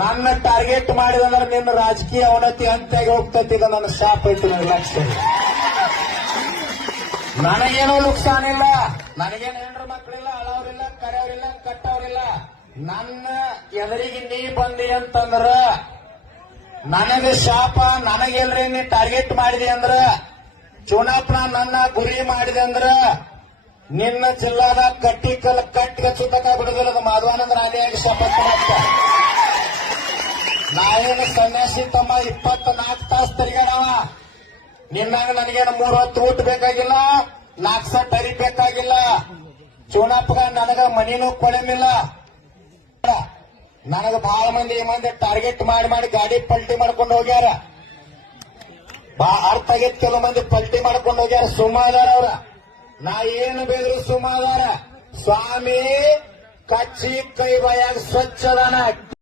ನನ್ನ ಟಾರ್ಗೆಟ್ ಮಾಡಿದಂದ್ರೆ ನಿನ್ನ ರಾಜಕೀಯ ಅವನತಿ ಅಂತ್ಯಾಗಿ ಹೋಗ್ತೈತಿ. ಈಗ ನನ್ನ ಶಾಪ್ ಐತಿ, ನನಗೆ ಲಕ್ಷ. ನನಗೇನೋ ನುಕ್ಸಾನ ಇಲ್ಲ, ನನಗೇನು ಹೆಂಡ್ರ ಮಕ್ಕಳಿಲ್ಲ, ಅಳವ್ರಿಲ್ಲ, ಕರೆಯವ್ರಿಲ್ಲ, ಕಟ್ಟವ್ರಿಲ್ಲ. ನನ್ನ ಎದುರಿಗೆ ನೀ ಬಂದಿ ಅಂತಂದ್ರ ನನಗೆ ಶಾಪ. ನನಗೆಲ್ರಿ ನೀ ಟಾರ್ಗೆಟ್ ಮಾಡಿದೆ ಅಂದ್ರ, ಚುನಾಪನ ನನ್ನ ಗುರಿ ಮಾಡಿದೆ ಅಂದ್ರ ನಿನ್ನ ಜಿಲ್ಲಾದ ಕಟ್ಟಿ ಕಟ್ಟಿಗೆ ಸುತ್ತಕ ಬಿಡುದಿಲ್ಲ. ಮಾಧವಾನಂದ ರಾಣಿಯಾಗಿ ಶಪಥ ಮಾಡ್ತ. ನಾವೇನು ಸನ್ಯಾಸಿ ತಮ್ಮ 24 ತಾಸು ತಿರುಗಾಡವ. ನಿನ್ನಂಗ ನನಗೇನು 3 ಹೊತ್ತು ಊಟ ಬೇಕಾಗಿಲ್ಲ, 4 ಸೆಟ್ ಅರಿ ಬೇಕಾಗಿಲ್ಲ. ಚುನಾಪಗ ನನಗ ಮನಿನೂ ಕೊಳೆಮಿಲ್ಲ. ನನಗ ಬಹಳ ಮಂದಿ ಈ ಮಂದಿ ಟಾರ್ಗೆಟ್ ಮಾಡಿ ಗಾಡಿ ಪಲ್ಟಿ ಮಾಡ್ಕೊಂಡು ಹೋಗ್ಯಾರ. ಅರ್ಥ ಆಗೈತ್, ಕೆಲವು ಮಂದಿ ಪಲ್ಟಿ ಮಾಡ್ಕೊಂಡು ಹೋಗ್ಯಾರ. ಸುಮಾದಾರ ಅವ್ರ, ನಾ ಏನು ಬೇದ್ರು ಸುಮಾದಾರ. ಸ್ವಾಮಿ ಕಚ್ಚಿ ಕೈ ಬಾಯಾಗ ಸ್ವಚ್ಛದಾನ.